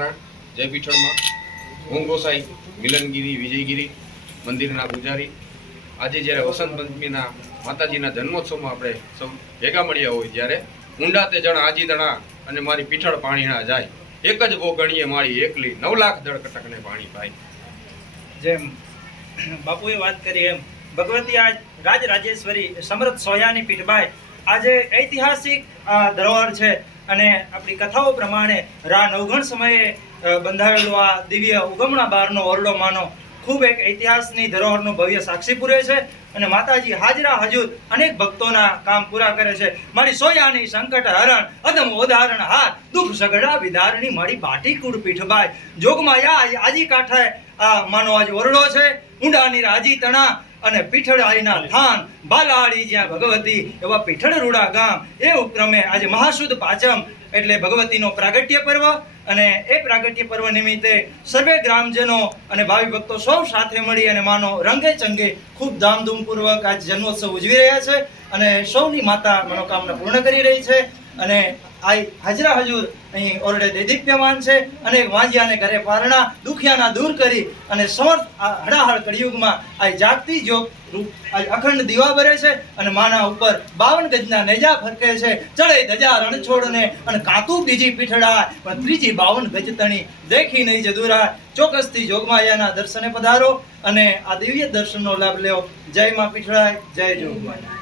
સત્યનારાયણ જય પીઠળમાં હું ગોસાઈ મિલનગીરી વિજયગીરી મંદિરના પૂજારી। આજે જ્યારે વસંત પંચમીના માતાજીના જન્મોત્સવમાં આપણે સૌ ભેગા મળ્યા હોય ત્યારે ઊંડા તે જણ આજી તણા અને મારી પીઠળ પાણીના જાય એક જ ગોગણીએ માળી એકલી 9 લાખ દળ કટકને પાણી પાય। જેમ બાપુએ વાત કરી એમ ભગવતી આજ રાજ રાજેશ્વરી સમૃદ્ધ સોયાની પીઠબાઈ આજે ઐતિહાસિક ધરોહર છે અને આપણી કથાઓ પ્રમાણે રા નવઘણ સમયે બંધાયેલો આ દિવ્ય ઉગમણા બારનો ઓરડો માનો ખૂબ એક ઇતિહાસની ધરોહરનો ભવ્ય સાક્ષી પૂરે છે અને માતાજી હાજરા હજુર અનેક ભક્તોના કામ પૂરા કરે છે। મારી સોયાની સંકટ હરણ અદમ ઉદાહરણ હાર દુઃખ સગડા વિદારણી મારી બાટી કુળ પીઠબાઈ જોગમાં આજી કાંઠે માનો આજ ઓરડો છે ઊંડાની રાજી તણા અને પીઠળાઈના થાન બાલાળી જ્યાં ભગવતી એવા પીઠળરૂડા ગામ એ ઉપક્રમે આજે મહાશુદ્ધ પાંચમ એટલે ભગવતીનો પ્રાગટ્ય પર્વ અને એ પ્રાગટ્ય પર્વ નિમિત્તે સર્વે ગ્રામજનો અને ભાવિ ભક્તો સૌ સાથે મળી અને માનો રંગે ચંગે ખૂબ ધામધૂમપૂર્વક આજ જન્મોત્સવ ઉજવી રહ્યા છે અને સૌની માતા મનોકામના પૂર્ણ કરી રહી છે અને આ હાજરા હજુર અહીં ઓરડે દેદીપ્યમાન છે અને વાંજિયાને ઘરે પારણા દુખિયાના દૂર કરી અને સમર્થ હડાહડ કળિયુગમાં આ જાગતી જ્યોત રૂપ અખંડ દીવા બરે છે અને માના ઉપર 52 ગજના નેજા ફરકે છે ચડે ધજા રણછોડને અને કાતું બીજી પીઠડા પણ ત્રીજી 52 ગજ તણી દેખી નહીં જદુરા। ચોક્કસથી જોગમાયાના દર્શને પધારો અને આ દિવ્ય દર્શનનો લાભ લ્યો। જય માં પીઠળાય, જય જોગમાયા।